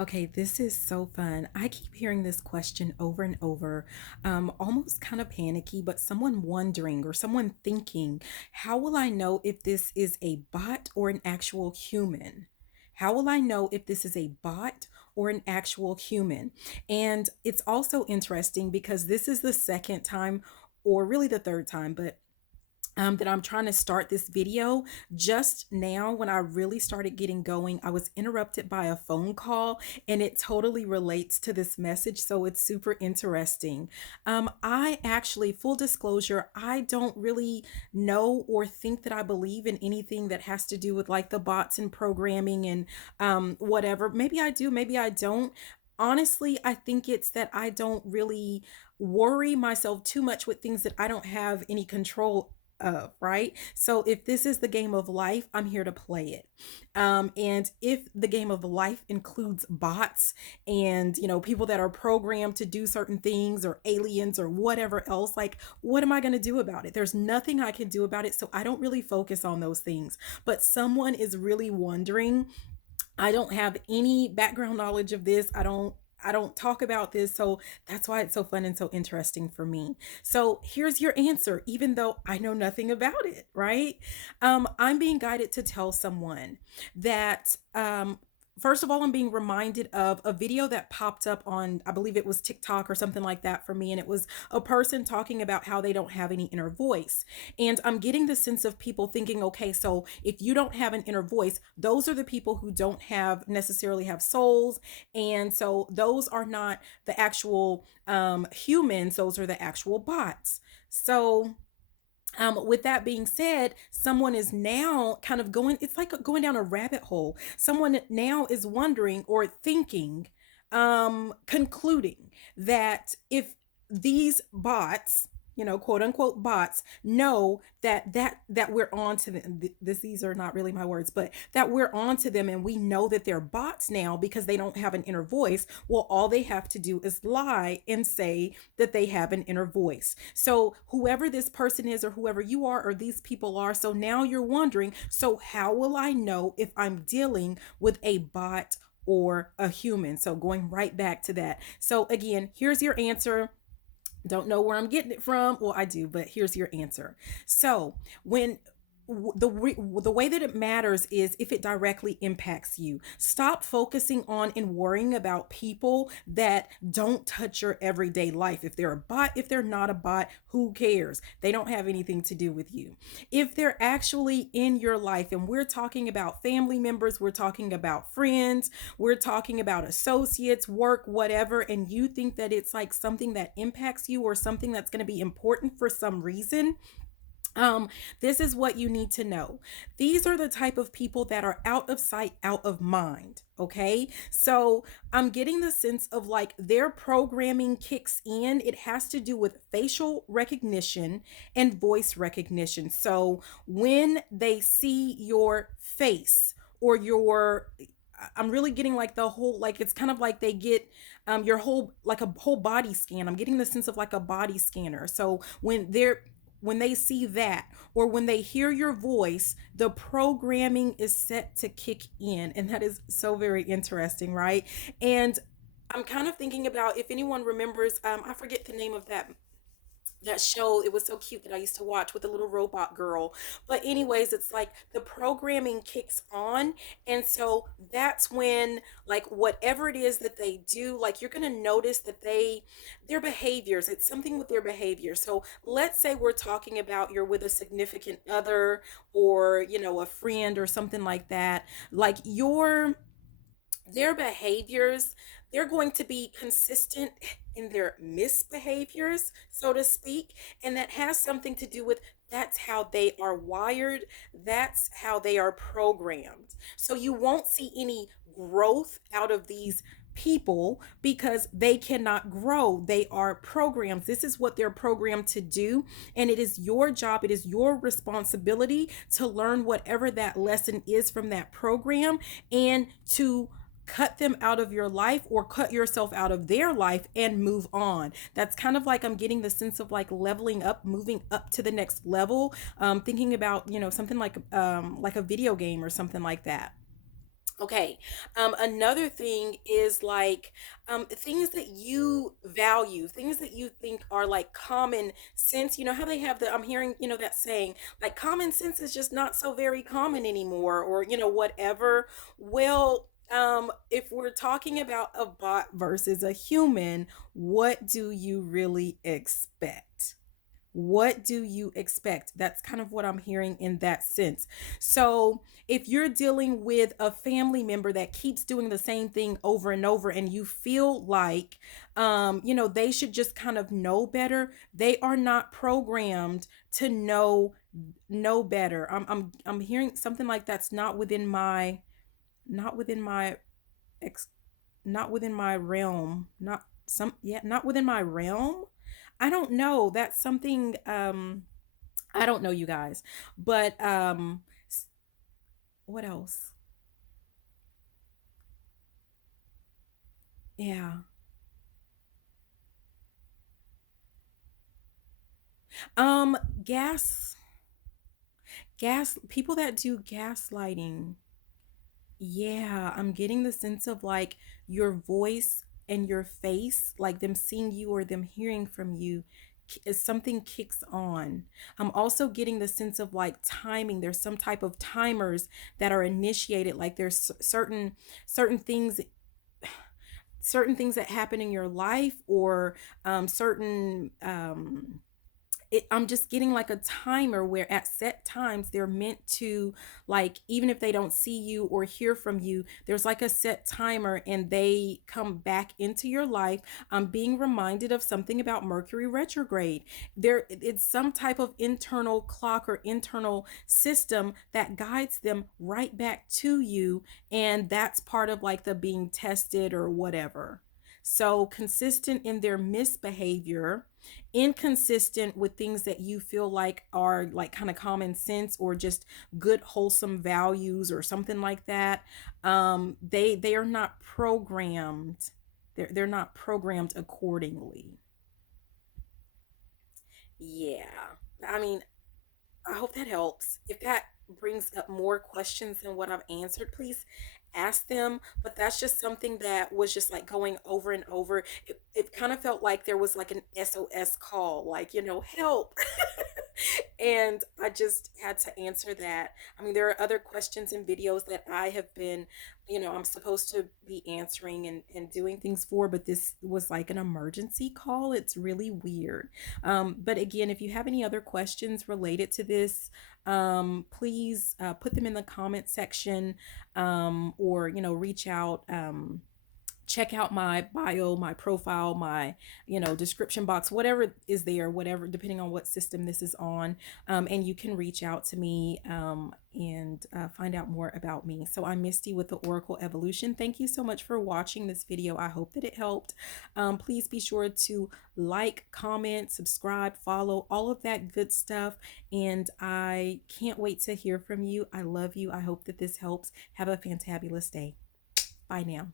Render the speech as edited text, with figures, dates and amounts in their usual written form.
Okay, this is so fun. I keep hearing this question over and over, almost kind of panicky, but someone wondering or someone thinking, how will I know if this is a bot or an actual human? How will I know if this is a bot or an actual human? And it's also interesting because this is the second time, or really the third time, but that I'm trying to start this video. Just now, when I really started getting going, I was interrupted by a phone call, and it totally relates to this message. So it's super interesting. I actually, full disclosure, I don't really know or think that I believe in anything that has to do with like the bots and programming and whatever. Maybe I do, maybe I don't. Honestly, I think it's that I don't really worry myself too much with things that I don't have any control of, right? So if this is the game of life, I'm here to play it. And if the game of life includes bots and, people that are programmed to do certain things or aliens or whatever else, like, what am I going to do about it? There's nothing I can do about it. So I don't really focus on those things. But someone is really wondering. I don't have any background knowledge of this. I don't talk about this. So that's why it's so fun and so interesting for me. So here's your answer, even though I know nothing about it, right? I'm being guided to tell someone that first of all, I'm being reminded of a video that popped up on, I believe it was TikTok or something like that for me. And it was a person talking about how they don't have any inner voice. And I'm getting the sense of people thinking, okay, so if you don't have an inner voice, those are the people who don't have necessarily have souls. And so those are not the actual humans, those are the actual bots. So with that being said, someone is now kind of going, it's like going down a rabbit hole. Someone now is wondering or thinking, concluding that if these bots, quote unquote bots, know that we're on to them. These are not really my words, but that we're on to them, and we know that they're bots now because they don't have an inner voice. Well, all they have to do is lie and say that they have an inner voice. So whoever this person is, or whoever you are, or these people are, so now you're wondering, so how will I know if I'm dealing with a bot or a human? So going right back to that. So again, here's your answer. Don't know where I'm getting it from. Well, I do, but here's your answer. So, when the way that it matters is if it directly impacts you. Stop focusing on and worrying about people that don't touch your everyday life. If they're a bot, if they're not a bot, who cares? They don't have anything to do with you. If they're actually in your life, and we're talking about family members, we're talking about friends, we're talking about associates, work, whatever, and you think that it's like something that impacts you or something that's going to be important for some reason, this is what you need to know. These are the type of people that are out of sight, out of mind. Okay. So I'm getting the sense of like their programming kicks in. It has to do with facial recognition and voice recognition. So when they see your face or I'm really getting like the whole, like it's kind of like they get your whole, like a whole body scan. I'm getting the sense of like a body scanner. So when they see that, or when they hear your voice, the programming is set to kick in. And that is so very interesting, right? And I'm kind of thinking about, if anyone remembers, I forget the name of that show. It was so cute that I used to watch with the little robot girl. But anyways, it's like the programming kicks on, and so that's when, like, whatever it is that they do, like, you're going to notice that their behaviors, it's something with their behavior. So let's say we're talking about you're with a significant other, or a friend or something like that. Like, their behaviors, they're going to be consistent in their misbehaviors, so to speak. And that has something to do with, that's how they are wired, that's how they are programmed. So you won't see any growth out of these people because they cannot grow. They are programs. This is what they're programmed to do. And it is your job, it is your responsibility to learn whatever that lesson is from that program, and to cut them out of your life, or cut yourself out of their life and move on. That's kind of like I'm getting the sense of like leveling up, moving up to the next level. Thinking about, something like a video game or something like that. Okay. Another thing is like things that you value, things that you think are like common sense. You know how they have I'm hearing, that saying, like common sense is just not so very common anymore, or, whatever. Well, if we're talking about a bot versus a human, what do you really expect? What do you expect? That's kind of what I'm hearing in that sense. So, if you're dealing with a family member that keeps doing the same thing over and over, and you feel like, they should just kind of know better, they are not programmed to know better. I'm hearing something like that's not within my ex not within my realm, not within my realm. I don't know. That's something I don't know, you guys. But what else? Yeah. Um gas gas people that do gaslighting. Yeah, I'm getting the sense of like your voice and your face, like them seeing you or them hearing from you, is something kicks on. I'm also getting the sense of like timing. There's some type of timers that are initiated. Like there's certain things certain things that happen in your life, or certain I'm just getting like a timer where at set times they're meant to, like, even if they don't see you or hear from you, there's like a set timer and they come back into your life. I'm being reminded of something about Mercury retrograde. It's some type of internal clock or internal system that guides them right back to you. And that's part of like the being tested or whatever. So consistent in their misbehavior, inconsistent with things that you feel like are like kind of common sense or just good wholesome values or something like that. They are not programmed. They're not programmed accordingly. Yeah. I mean, I hope that helps. If that brings up more questions than what I've answered, please ask them. But that's just something that was just like going over and over. It kind of felt like there was like an SOS call, like, help. And I just had to answer that. I mean, there are other questions and videos that I have been, I'm supposed to be answering and doing things for, but this was like an emergency call. It's really weird. But again, if you have any other questions related to this, please put them in the comment section, or, reach out. Check out my bio, my profile, my, description box, whatever is there, whatever, depending on what system this is on. And you can reach out to me, and find out more about me. So I'm Misty with the Oracle Evolution. Thank you so much for watching this video. I hope that it helped. Please be sure to like, comment, subscribe, follow, all of that good stuff. And I can't wait to hear from you. I love you. I hope that this helps. Have a fantabulous day. Bye now.